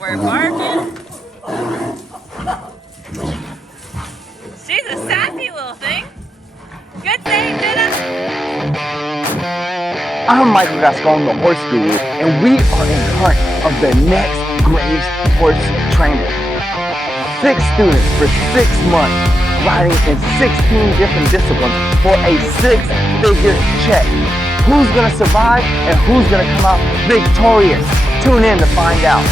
We're barking. She's a sassy little thing. Good save, Jenna. I'm Michael Gascon, the horse guru, and we are in front of the next Graves horse training. 6 students for 6 months, riding in 16 different disciplines for a 6-figure check. Who's gonna survive and who's gonna come out victorious? Tune in to find out.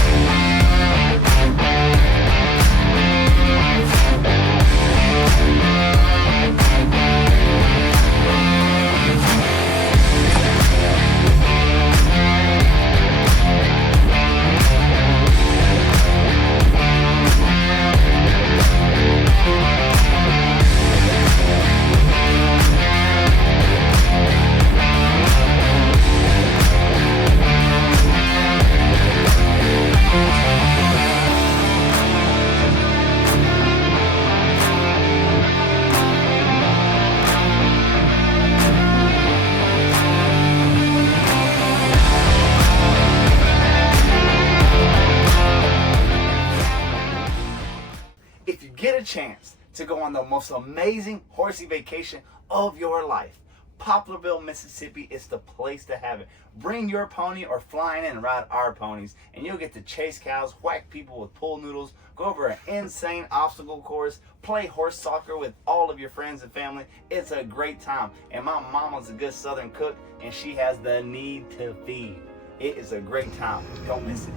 If you get a chance to go on the most amazing horsey vacation of your life, Poplarville, Mississippi is the place to have it. Bring your pony or fly in and ride our ponies, and you'll get to chase cows, whack people with pool noodles, go over an insane obstacle course, play horse soccer with all of your friends and family. It's a great time, and my mama's a good Southern cook, and she has the need to feed. It is a great time. Don't miss it.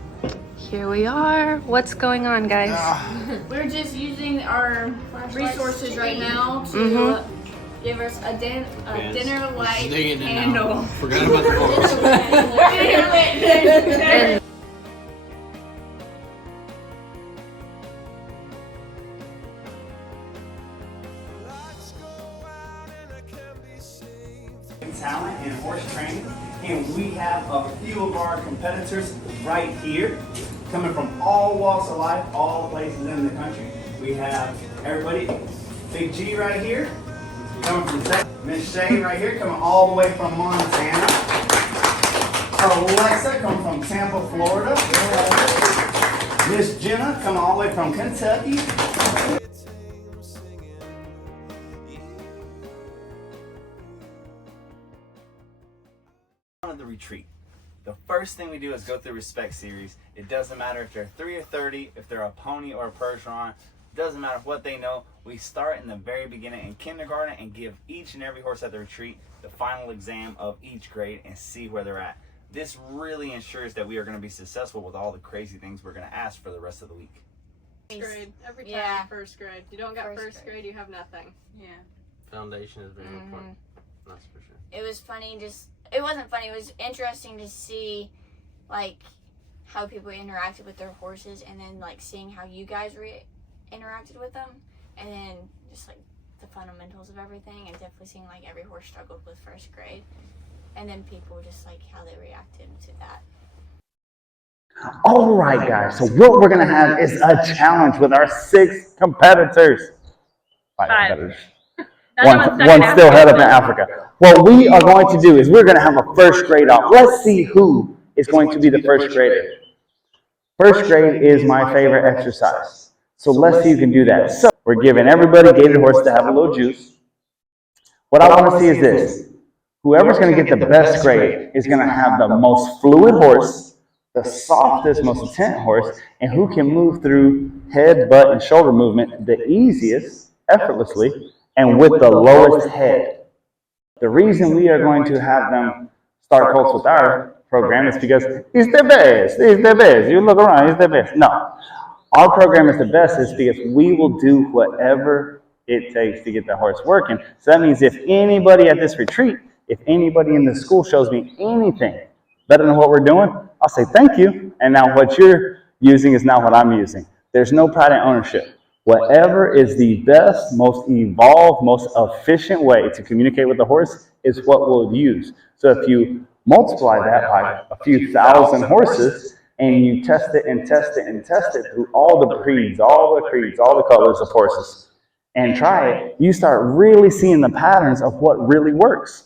Here we are. What's going on, guys? We're just using our resources right now to give us a dinner light candle. Forgot about the horse. Talent in horse training, and we have a few of our competitors right here, coming from all walks of life, all places in the country. We have everybody, Big G right here, coming from Texas. Miss Shay right here, coming all the way from Montana. Alexa coming from Tampa, Florida. Miss Jenna coming all the way from Kentucky. Of the retreat. The first thing we do is go through respect series. It doesn't matter if they're 3 or 30, if they're a pony or a Percheron, doesn't matter what they know. We start in the very beginning in kindergarten and give each and every horse at the retreat the final exam of each grade and see where they're at. This really ensures that we are going to be successful with all the crazy things we're going to ask for the rest of the week. Grade every time. First grade. You don't get first grade, you have nothing. Yeah. Foundation is very important. That's for sure. It was funny, it wasn't funny, it was interesting to see like how people interacted with their horses, and then like seeing how you guys interacted with them, and then just like the fundamentals of everything, and definitely seeing like every horse struggled with first grade, and then people just like how they reacted to that. All right, guys, so what we're going to have is a challenge with our 6 competitors. 5 competitors. One still head up in Africa. What we are going to do is we're going to have a first grade off. Let's see who is going to be the first grader. First grade is my favorite exercise. So let's see who can do that. So we're giving everybody gaited horse to have a little juice. What I want to see is this. Whoever's going to get the best grade is going to have the most fluid horse, the softest, most intent horse, and who can move through head, butt, and shoulder movement the easiest, effortlessly, and with the lowest head. The reason we are going to have them start colts with our program is because it's the best, it's the best. You look around, it's the best. No, our program is the best is because we will do whatever it takes to get the horse working. So that means if anybody at this retreat, if anybody in the school shows me anything better than what we're doing, I'll say thank you. And now what you're using is not what I'm using. There's no pride in ownership. Whatever is the best, most evolved, most efficient way to communicate with the horse is what we'll use. So if you multiply that by a few thousand horses and you test it and test it and test it through all the breeds, all the colors of horses, and try it, you start really seeing the patterns of what really works.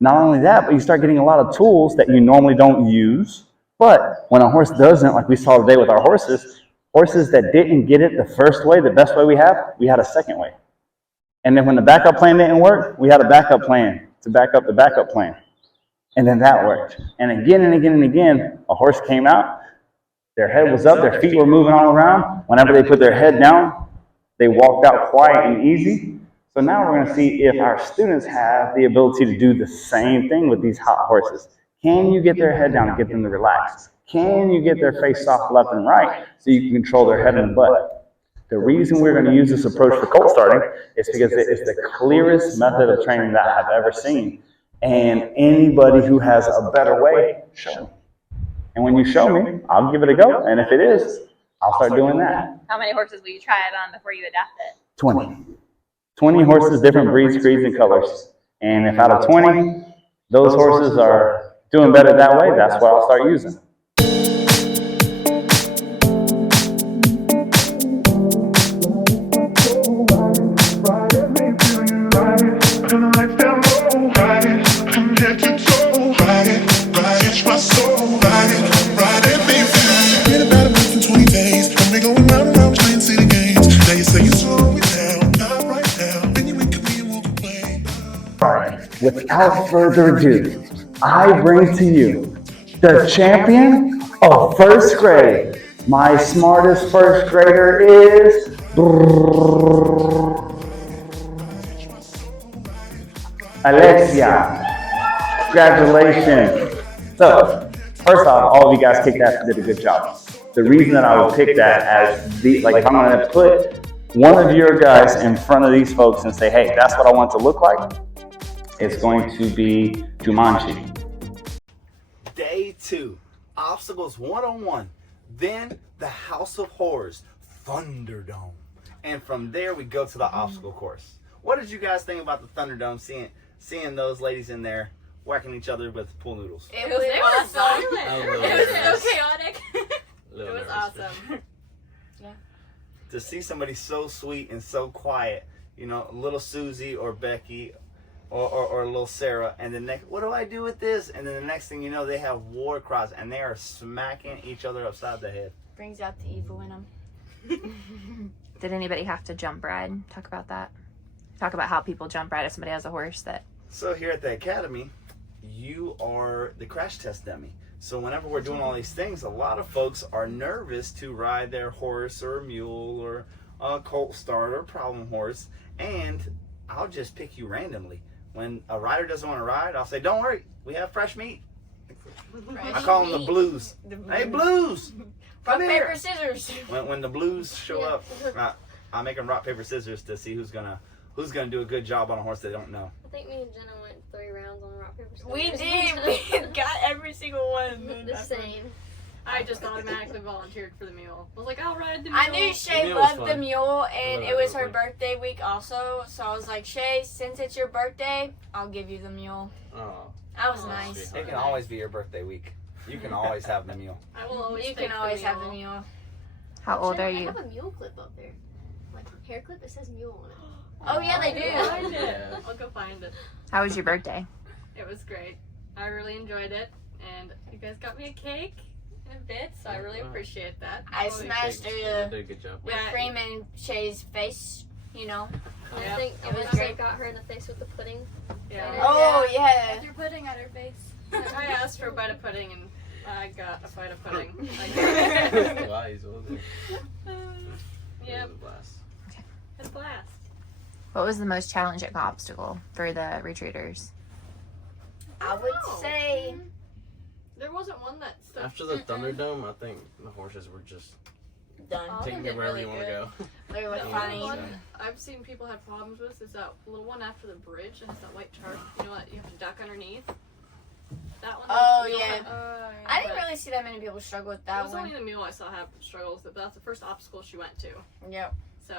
Not only that, but you start getting a lot of tools that you normally don't use But when a horse doesn't, like we saw today with our horses, horses that didn't get it the first way, the best way we had a second way. And then when the backup plan didn't work, we had a backup plan to back up the backup plan. And then that worked. And again and again and again, a horse came out, their head was up, their feet were moving all around. Whenever they put their head down, they walked out quiet and easy. So now we're going to see if our students have the ability to do the same thing with these hot horses. Can you get their head down and get them to relax? Can you get their face soft left and right so you can control their head and butt? The reason we're going to use this approach for colt starting is because it is the clearest method of training that I've ever seen. And anybody who has a better way, show me. And when you show me, I'll give it a go. And if it is, I'll start doing that. How many horses will you try it on before you adapt it? 20. 20 horses, different breeds, creeds, and colors. And if out of 20, those horses are doing better that way, that's what I'll start using. Without further ado, I bring to you the champion of first grade. My smartest first grader is Alexia. Congratulations. So, first off, all of you guys kicked ass and did a good job. The reason that I would pick that as if I'm going to put one of your guys in front of these folks and say, hey, that's what I want to look like, it's going to be Jumanji. Day 2, obstacles 101. Then the House of Horrors, Thunderdome. And from there we go to the obstacle course. What did you guys think about the Thunderdome, seeing those ladies in there whacking each other with pool noodles? It was awesome. It was so chaotic. It was awesome. Yeah. To see somebody so sweet and so quiet, you know, little Susie or Becky or little Sarah, and the next, what do I do with this? And then the next thing you know, they have war cries and they are smacking each other upside the head. Brings out the evil in them. Did anybody have to jump ride? Talk about that. Talk about how people jump ride if somebody has a horse that... So here at the academy, you are the crash test dummy. So whenever we're doing all these things, a lot of folks are nervous to ride their horse or a mule or a colt start or a problem horse, and I'll just pick you randomly. When a rider doesn't want to ride, I'll say, don't worry, we have fresh meat. I call them the blues. Hey, blues! Rock, Come here. paper, scissors. When the blues show up, I make them rock, paper, scissors to see who's gonna do a good job on a horse they don't know. I think me and Jenna went 3 rounds on rock, paper, scissors. We did. We got every single one. The same. I just automatically volunteered for the mule. I was like, I'll ride the mule. I knew Shay The mule was loved the fun. mule, and I it was love her it. birthday week also. So I was like, Shay, since it's your birthday, I'll give you the mule. Oh, That was Oh, nice. It can always be your birthday week. You can always have the meal. I will always You take can always the have the mule. mule. How old are Jenna, you? I have a mule clip up there. Like hair clip that says mule on it. Oh yeah, they do. Find it. Yeah. I'll go find it. How was your birthday? It was great. I really enjoyed it, and you guys got me a cake in a bit, so I really appreciate that. I Oh, smashed You her did a good job. with Yeah. cream in Shay's face, you know. And Yeah. I think It was also great. got her in the face with the pudding. Yeah. Oh yeah. Threw pudding at her face. I asked for a bite of pudding, and I got a bite of pudding. Wise, wasn't it? Yep, It was a blast. it's a blast. What was the most challenging obstacle for the retreaters? I would say There wasn't one that stuck. After the Thunderdome, I think the horses were just done. Oh, taking they it did wherever really you want to good. go. They were The funny. only one I've seen people have problems with is that little one after the bridge and has that white chart. You know what? You have to duck underneath. That one. Oh, you don't yeah. have- I didn't really see that many people struggle with It that was only one. the mule I saw have struggles with, but that's the first obstacle she went to. Yep. So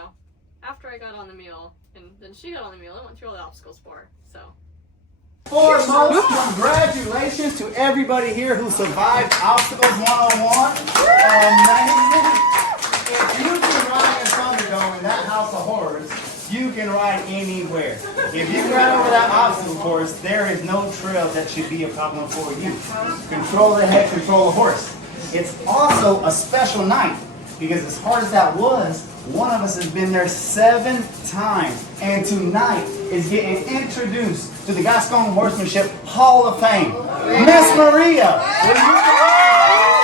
after I got on the mule, and then she got on the mule, I went through all the obstacles for her. So Foremost, congratulations to everybody here who survived Obstacles 101. Amazing. If you can ride in Thunderdome in that House of Horrors, you can ride anywhere. If you ride over that obstacle course, there is no trail that should be a problem for you. Control the head, control the horse. It's also a special night because as hard as that was, one of us has been there 7 times. And tonight is getting introduced to the Gascon Horsemanship Hall of Fame. Miss Maria, will you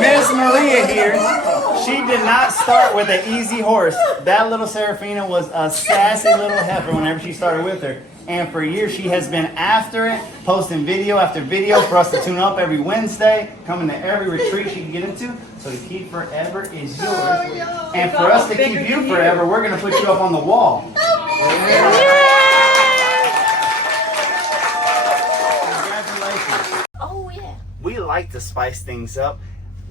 Miss Maria here, she did not start with an easy horse. That little Serafina was a sassy little heifer whenever she started with her. And for years she has been after it, posting video after video for us to tune up every Wednesday, coming to every retreat she can get into. So to keep forever is yours. And for us to keep you forever, we're going to put you up on the wall. Congratulations. Oh yeah. We like to spice things up.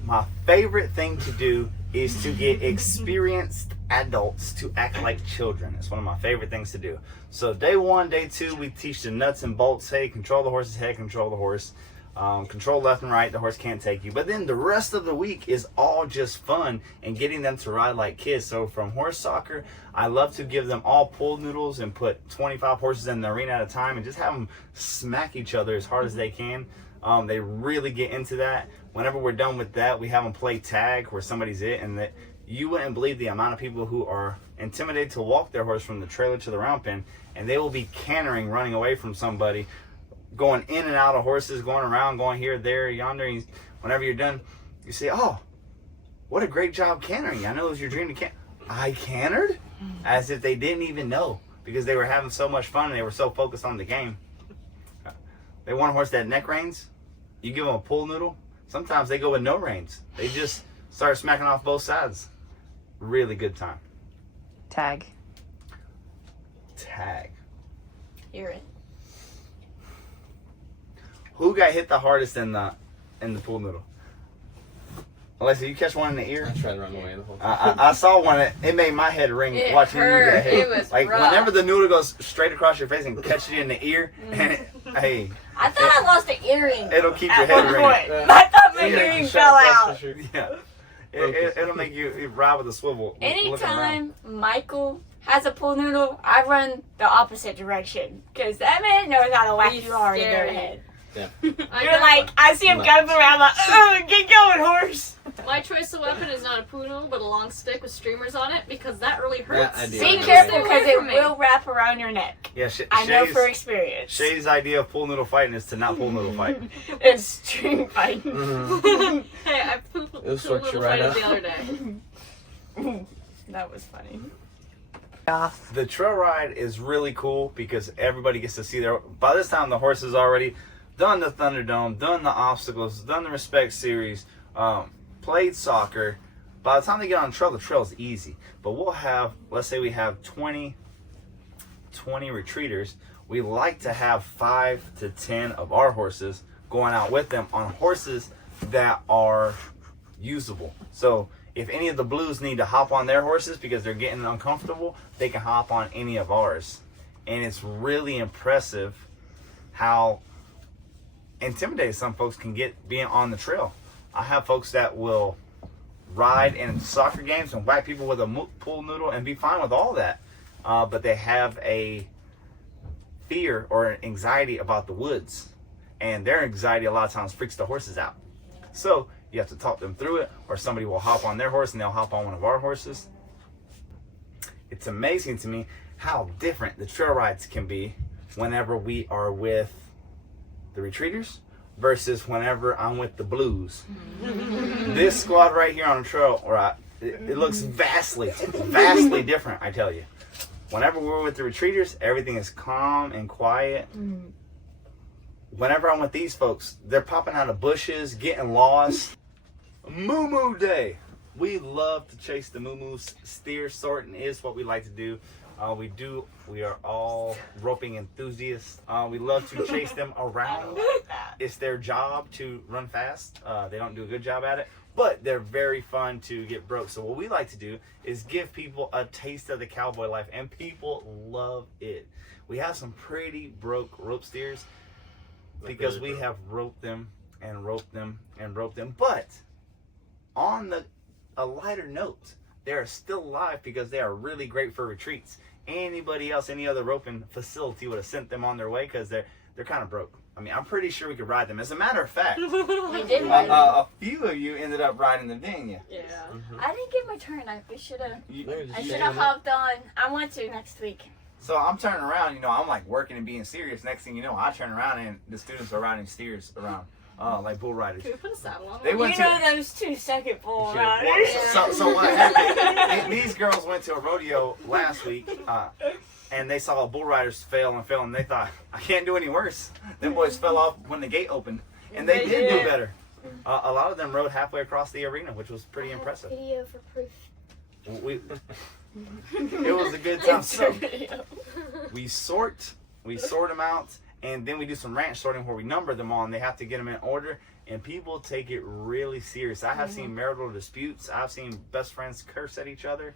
My favorite thing to do is to get experienced adults to act like children. It's one of my favorite things to do. So day 1, day 2, we teach the nuts and bolts. Hey, control the horse's head, control the horse. Control left and right, the horse can't take you. But then the rest of the week is all just fun and getting them to ride like kids. So from horse soccer, I love to give them all pool noodles and put 25 horses in the arena at a time and just have them smack each other as hard as they can. They really get into that. Whenever we're done with that, we have them play tag where somebody's it, and that you wouldn't believe the amount of people who are intimidated to walk their horse from the trailer to the round pen, and they will be cantering, running away from somebody, going in and out of horses, going around, going here, there, yonder. And whenever you're done, you say, "Oh, what a great job cantering! I know it was your dream to canter." I cantered, as if they didn't even know, because they were having so much fun and they were so focused on the game. They want a horse that neck reins. You give them a pull noodle. Sometimes they go with no reins. They just start smacking off both sides. Really good time. Tag. Tag. You're it. Who got hit the hardest in the pool noodle? Alexa, you catch one in the ear? I tried to run away the whole time. I saw one. It made my head ring It watching hurt. you get hit. It was like rough. whenever the noodle goes straight across your face and catches you in the ear, and hey, I thought I lost an earring. it'll keep your at head one ringing. point. I thought my Yeah, earring shot, fell that's out. for sure. Yeah, it'll make you ride with a swivel. looking around. Anytime Michael has a pull noodle, I run the opposite direction because that man knows how to whack He's you hard in the scary. head. Yeah. You're like, I see him coming around, like, oh, get going, horse. My choice of weapon is not a puno, but a long stick with streamers on it because that really hurts. I do. Be Yeah. careful Stay because away it from me. will wrap around your neck. Yeah, I know Shay's- for experience. Shay's idea of pull noodle fighting is to not pull noodle fight. It's string fighting. Mhm. Hey, I pooped It'll sort you little right fighted out. the other day. That was funny. Off. The trail ride is really cool because everybody gets to see their. By this time, the horse has already done the Thunderdome, done the obstacles, done the Respect Series, played soccer. By the time they get on the trail is easy. But we'll have, let's say we have 20 retreaters. We like to have 5 to 10 of our horses going out with them on horses that are usable. So if any of the blues need to hop on their horses because they're getting uncomfortable, they can hop on any of ours. And it's really impressive how intimidated some folks can get being on the trail. I have folks that will ride in soccer games and whack people with a pool noodle and be fine with all that. But they have a fear or an anxiety about the woods. And their anxiety a lot of times freaks the horses out. So you have to talk them through it, or somebody will hop on their horse and they'll hop on one of our horses. It's amazing to me how different the trail rides can be whenever we are with the retreaters versus whenever I'm with the blues. This squad right here on the trail ride, it looks vastly different, I tell you. Whenever we're with the retreaters, everything is calm and quiet. Whenever I'm with these folks, they're popping out of bushes, getting lost. Moo Moo Day. We love to chase the moo-moos. Steer sorting is what we like to do. We are all roping enthusiasts. We love to chase them around. It's their job to run fast. They don't do a good job at it, but they're very fun to get broke. So what we like to do is give people a taste of the cowboy life, and people love it. We have some pretty broke rope steers because we have roped them and roped them and roped them. But on a lighter note, they are still alive because they are really great for retreats. Anybody else, any other roping facility would have sent them on their way because they're kind of broke. I mean, I'm pretty sure we could ride them. As a matter of fact, We did ride them. a few of you ended up riding them, didn't you? Yeah. I didn't get my turn. I should have You- hopped on. I want to next week. So I'm turning around, I'm like working and being serious. Next thing you know, I turn around and the students are riding steers around, like bull riders. Can we put a saddle on They them? went You to know those 2-second bull Well, riders. so what happened? These girls went to a rodeo last week, and they saw bull riders fail, and they thought, I can't do any worse. Them boys fell off when the gate opened, and they did do better. A lot of them rode halfway across the arena, which was pretty impressive. Video for proof. It was a good time. So we sort them out, and then we do some ranch sorting where we number them all, and they have to get them in order. And people take it really serious. I have seen marital disputes. I've seen best friends curse at each other.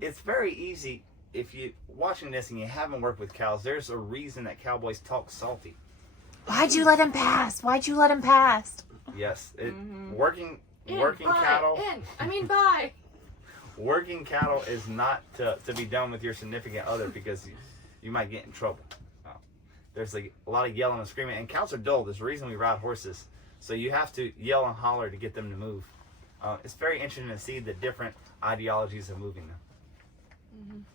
It's very easy. If you're watching this and you haven't worked with cows, there's a reason that cowboys talk salty. Why'd you let him pass? Why'd you let him pass? Yes, working Bye. Working cattle is not to be done with your significant other because you might get in trouble. There's a lot of yelling and screaming, and cows are dull. There's a reason we ride horses, so you have to yell and holler to get them to move. It's very interesting to see the different ideologies of moving them.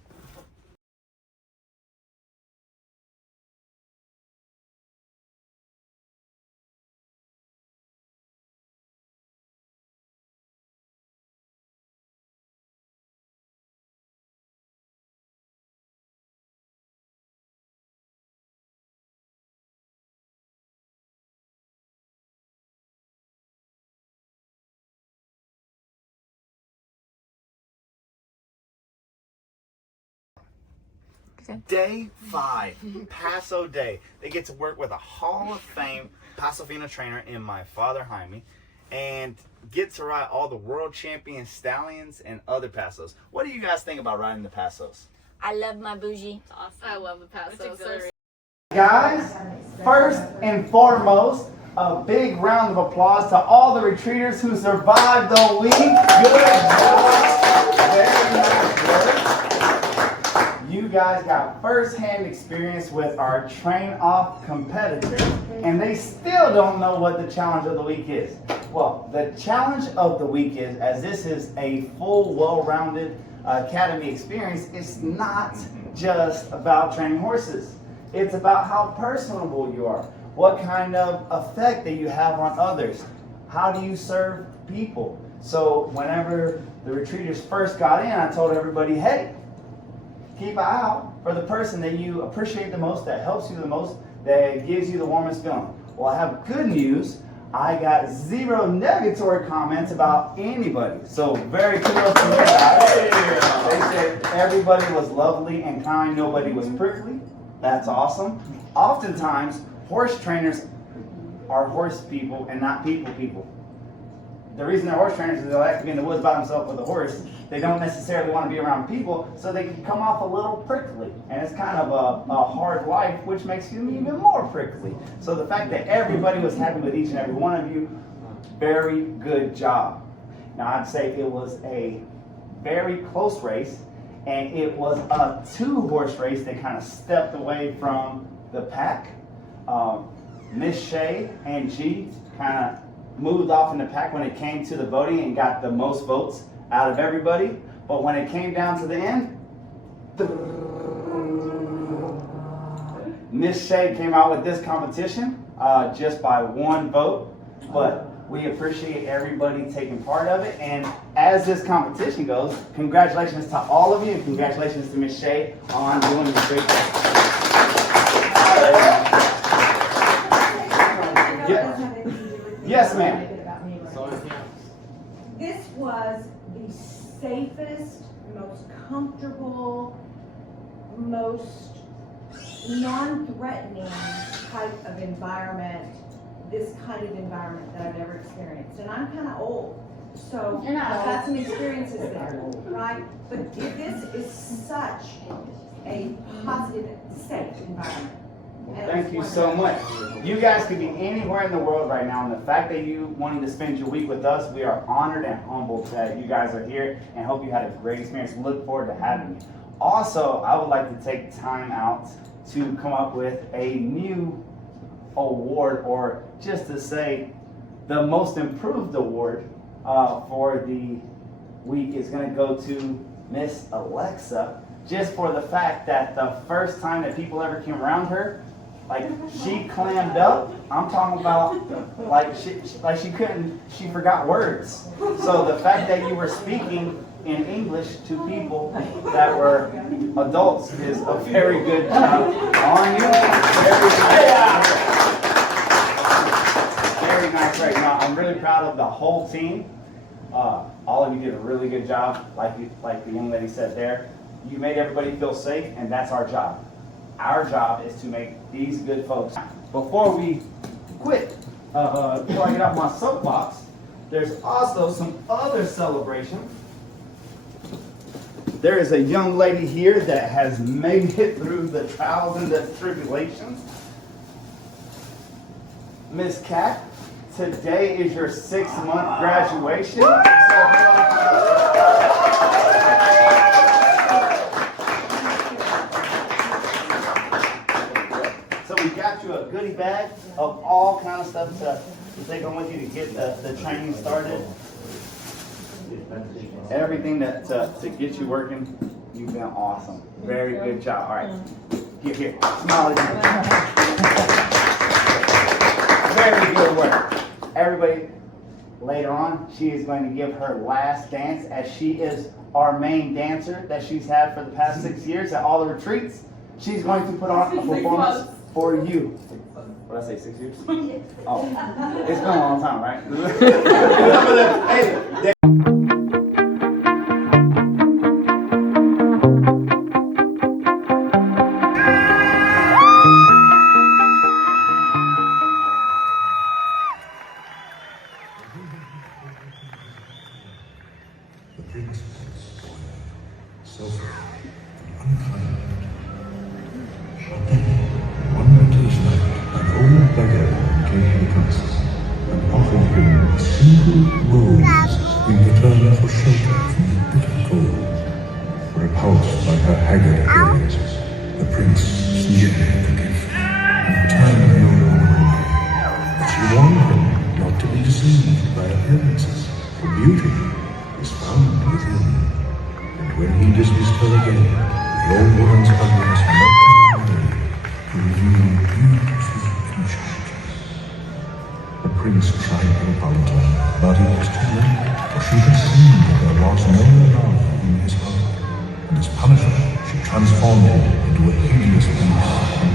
Day 5, Paso Day. They get to work with a Hall of Fame Pasofina trainer in my father Jaime, and get to ride all the world champion stallions and other Pasos. What do you guys think about riding the Pasos? I love my bougie. It's awesome. I love the Paso. Guys, first and foremost, a big round of applause to all the retreaters who survived the week. Good job. Very nice work. You guys got first-hand experience with our train-off competitors, and they still don't know what the challenge of the week is. Well, the challenge of the week is, as this is a full, well-rounded academy experience, it's not just about training horses. It's about how personable you are, what kind of effect that you have on others, how do you serve people. So whenever the retreaters first got in, I told everybody, hey, keep an eye out for the person that you appreciate the most, that helps you the most, that gives you the warmest feeling. Well, I have good news. I got 0 negatory comments about anybody. So very kudos to you guys. They said everybody was lovely and kind. Nobody was prickly. That's awesome. Oftentimes, horse trainers are horse people and not people. The reason they're horse trainers is they like to be in the woods by themselves with a horse. They don't necessarily want to be around people, so they can come off a little prickly. And it's kind of a hard life, which makes you even more prickly. So the fact that everybody was happy with each and every one of you, very good job. Now I'd say it was a very close race, and it was a 2-horse race that kind of stepped away from the pack. Miss Shay and G kind of moved off in the pack when it came to the voting and got the most votes out of everybody. But when it came down to the end, Miss Shay came out with this competition just by 1 vote. But we appreciate everybody taking part of it. And as this competition goes, congratulations to all of you, and congratulations to Miss Shay on doing this great job. Yes, ma'am. This was the safest, most comfortable most non-threatening type of environment, this kind of environment that I've ever experienced. And I'm kind of old, so I've had some experiences there, right? But this is such a positive, safe environment. Well, thank you so much. You guys could be anywhere in the world right now, and the fact that you wanted to spend your week with us, we are honored and humbled that you guys are here, and hope you had a great experience. Look forward to having you. Also, I would like to take time out to come up with a new award, or just to say the most improved award for the week is going to go to Miss Alexa, just for the fact that the first time that people ever came around her, like, she clammed up. I'm talking about like she forgot words. So the fact that you were speaking in English to people that were adults is a very good job on you. Very nice right now. I'm really proud of the whole team. All of you did a really good job, like the young lady said there. You made everybody feel safe, and that's our job. Our job is to make these good folks. Before we quit, before I get off my soapbox, there's also some other celebration. There is a young lady here that has made it through the trials and the tribulations. Miss Kat, today is your 6-month graduation. So we got you a goodie bag of all kind of stuff to take on with you to get the training started. Everything to get you working. You've been awesome. Very good job. All right. Here. Smile at me. Very good work. Everybody, later on, she is going to give her last dance, as she is our main dancer that she's had for the past 6 years at all the retreats. She's going to put on a performance for you. What did I say, 6 years? Oh, it's been a long time, right? The prince was selfish and unkind. One winter's night, an old beggar came to the prince and offered him a single rose in return for shelter from the bitter cold. Repulsed by her haggard appearance, the prince sneered at the gift and turned the old woman away. But she warned him not to be deceived by appearances, for beauty is found within. And when he dismissed her again, the old woman's ugliness melted away to reveal beautiful enchantments. The prince tried to repulse her, but it was too late, for she had seen that there was no love in his heart, and as punishment she transformed him into a hideous beast.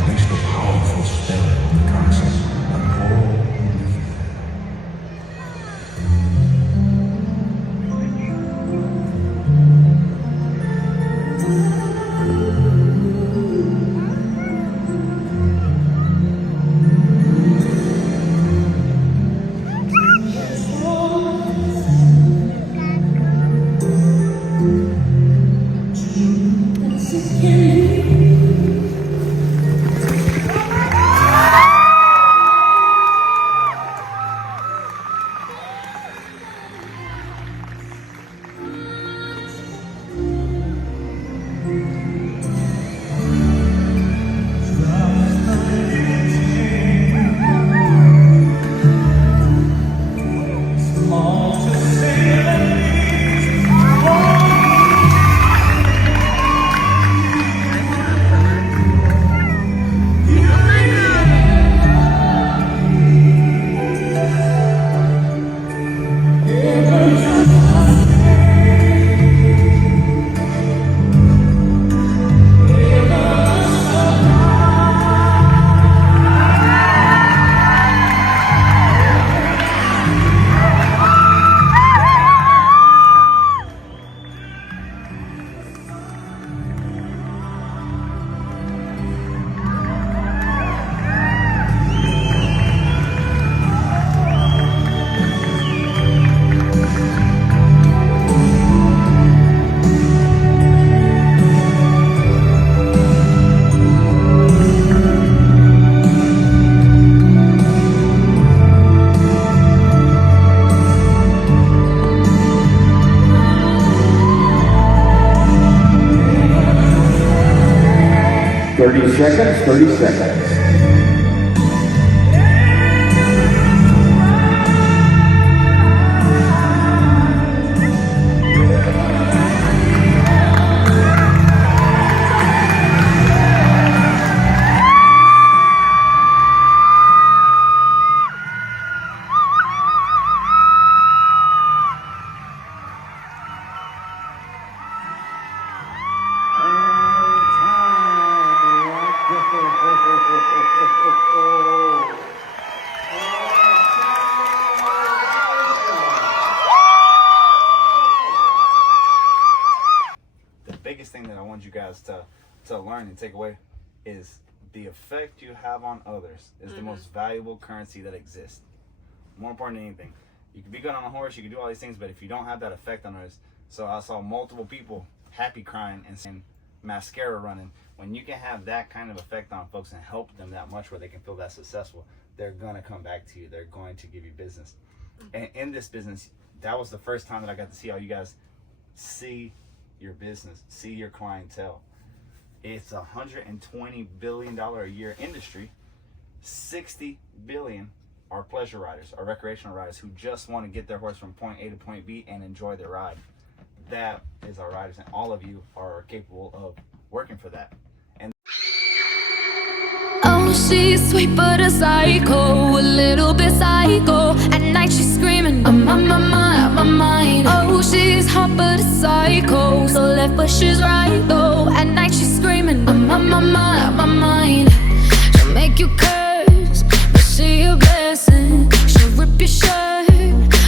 30 seconds, 30 seconds. The biggest thing that I want you guys to learn and take away is the effect you have on others is the most valuable currency that exists. More important than anything. You can be good on a horse, you can do all these things, but if you don't have that effect on others. So I saw multiple people happy crying and saying mascara running. When you can have that kind of effect on folks and help them that much where they can feel that successful, they're gonna come back to you. They're going to give you business. And in this business, that was the first time that I got to see how you guys see your business, see your clientele. It's a $120 billion a year industry. 60 billion are pleasure riders, are recreational riders who just want to get their horse from point A to point B and enjoy their ride. That is our riders, and all of you are capable of working for that. And oh, she's sweet but a psycho, a little bit psycho. At night she's screaming, I'm on my mind. Oh, she's hot but a psycho, so left but she's right though. At night she's screaming, I'm on my mind. She'll make you curse, but she a blessing. She'll rip your shirt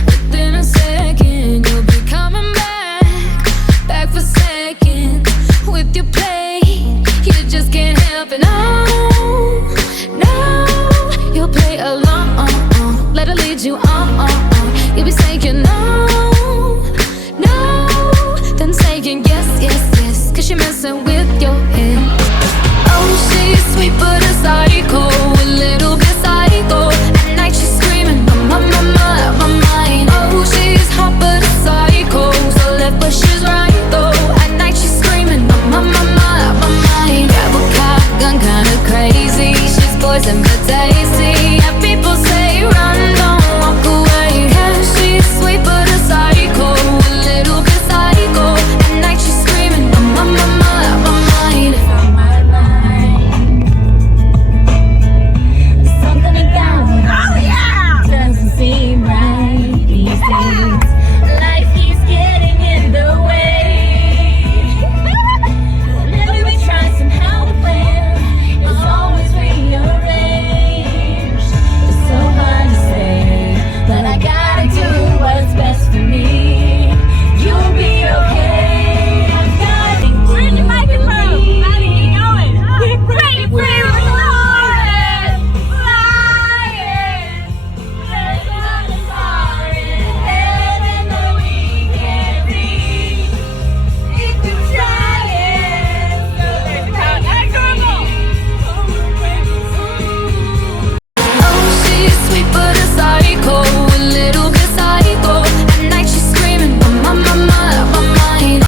within a second. You'll be coming back for seconds with your play. You just can't help it, no, no. You'll play along, let her lead you on. You'll be saying no, no, then saying yes, yes, yes, 'cause you're messing with your head. Oh, she's sweet but a psycho, a little bit psycho. At night she's screaming, I'm on my mind. Oh, she's hot but a psycho, so left but she's right though. At night she's screaming, I'm on my mind. Grab a cop gun, kinda crazy. She's poison but tasty. Yeah, people say run,